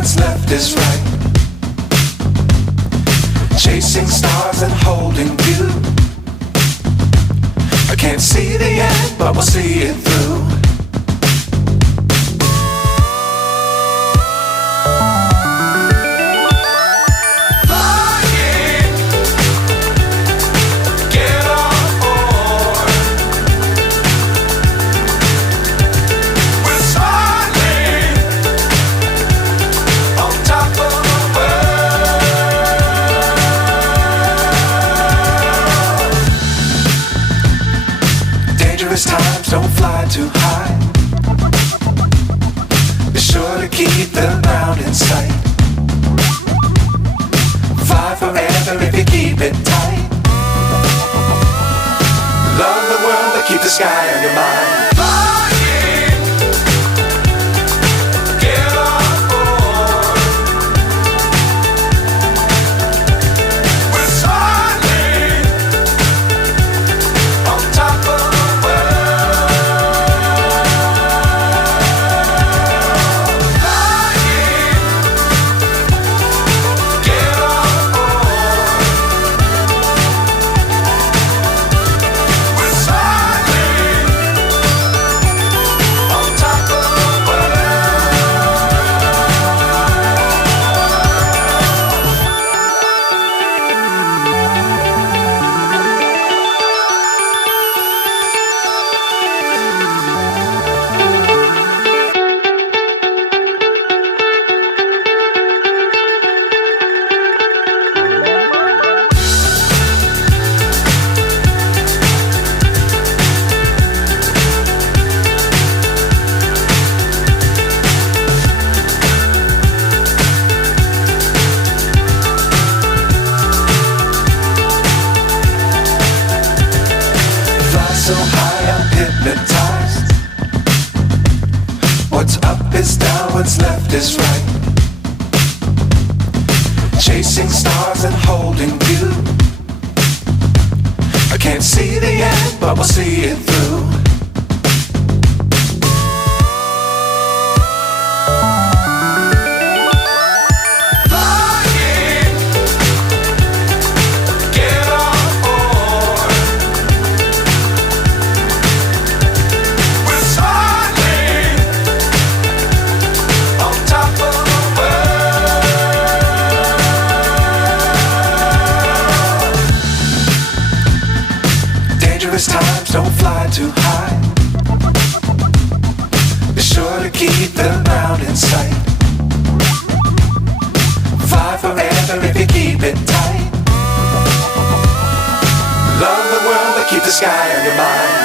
what's left is right. Chasing stars and holding you. I can't see the end, but we'll see it through. Times don't fly too high. Be sure to keep the ground in sight. Fly forever if you keep it tight. Love the world but keep the sky on your mind. So high I'm hypnotized. What's up is down, what's left is right. Chasing stars and holding you. I can't see the end, but we'll see it through. Times don't fly too high. Be sure to keep the ground in sight. Fly forever if you keep it tight. Love the world but keep the sky on your mind.